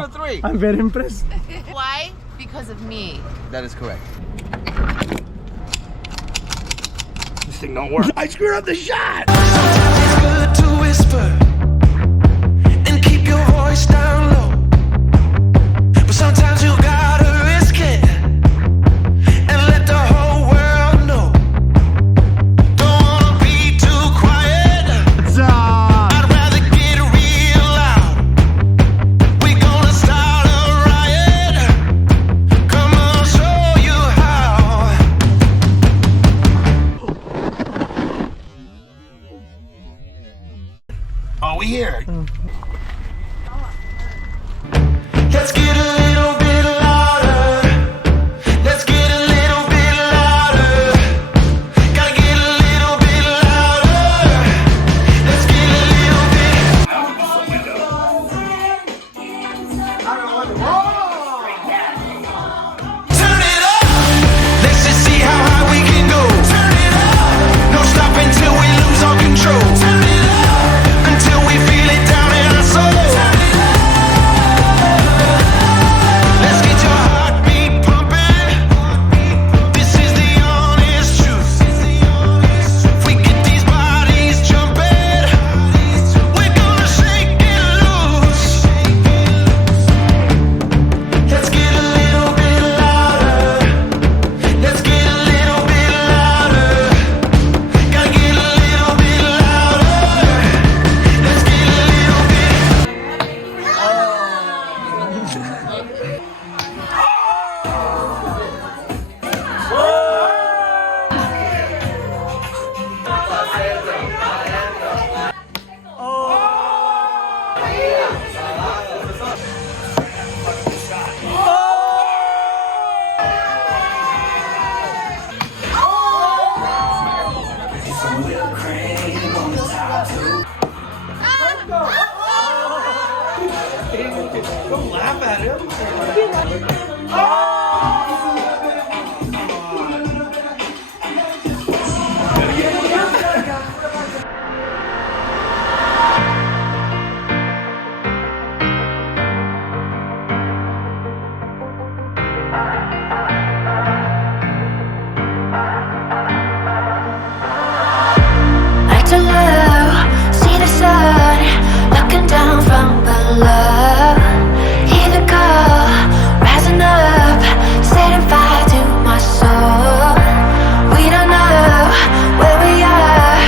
know. 3. I'm very impressed. Why? Because of me. That is correct. This thing don't work. I screwed up the shot. Sometimes it's good to whisper and keep your voice down low. But sometimes you gotta risk it and let the whole world know. Don't wanna be too quiet. I'd rather get real loud. We gonna start a riot. Come on, show you how. Oh, we here. Let's get a little bit louder. Let's get a little bit louder. Gotta get a little bit louder. Let's get a little bit. Turn it up. Let's just see how high we can go. Turn it up. No stopping till we lose all control. Turn it up until we feel it down in our soul. Turn it up. Let's get your heartbeat pumping. This is the honest truth. We get these bodies jumping. We're gonna shake it loose. Let's get a little bit louder. Let's get a little bit louder. Gotta get a little bit louder. Let's get a little bit. Don't laugh at him. Right to low, see the sun looking down from below. Hear the call, rising up, setting fire to my soul. We don't know where we are,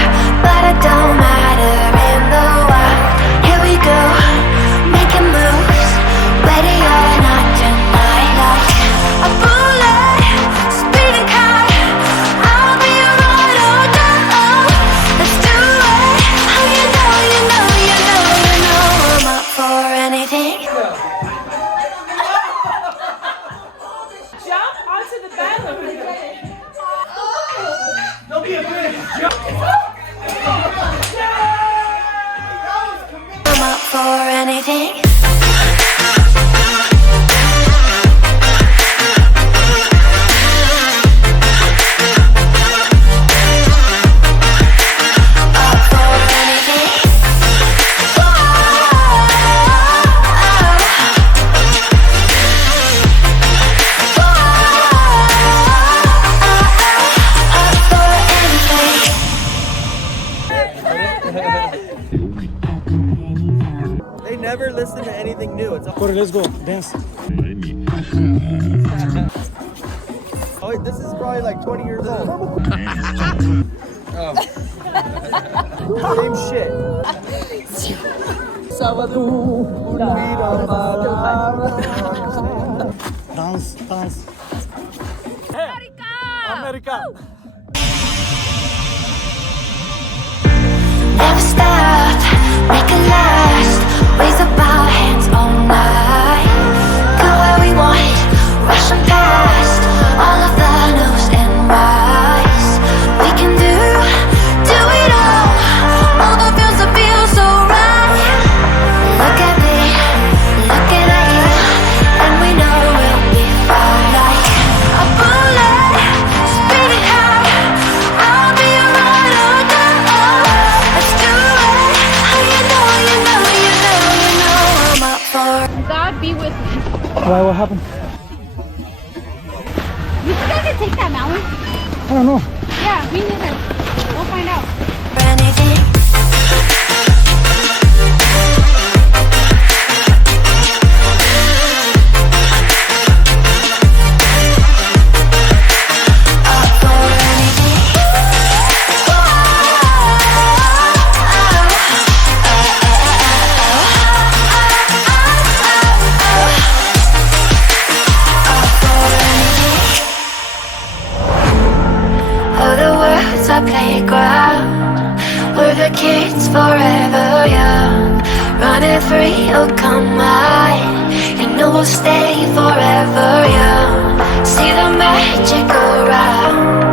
but it don't matter in the wild. Here we go, making moves, ready or not tonight. Like a bullet, speeding high, I'll be your ride or die. Let's do it. Oh, you know, you know, you know, you know I'm up for anything. Jump onto the bed and we're ready. Don't be a bitch. I'm up for anything. Up for anything. Up for anything. They never listen to anything new. It's all. Corey, let's go. Dance. Oh, wait, this is probably like 20 years old. Same shit. Dance, dance. America. Never stop, make it last. Raise up our hands all night. Go where we want, rushing past all of the no's and why's. We can do it all. All the feels that feel so right. Look at me, looking at you, and we know we'll be fine. Like a bullet, speeding high. Why? What happened? You think I can take that mountain? I don't know. Yeah, me neither. We'll find out. anything. Up for anything. Oh, the world's a playground where the kids forever young, running free, oh come on, you know we'll stay forever young. See the magic around.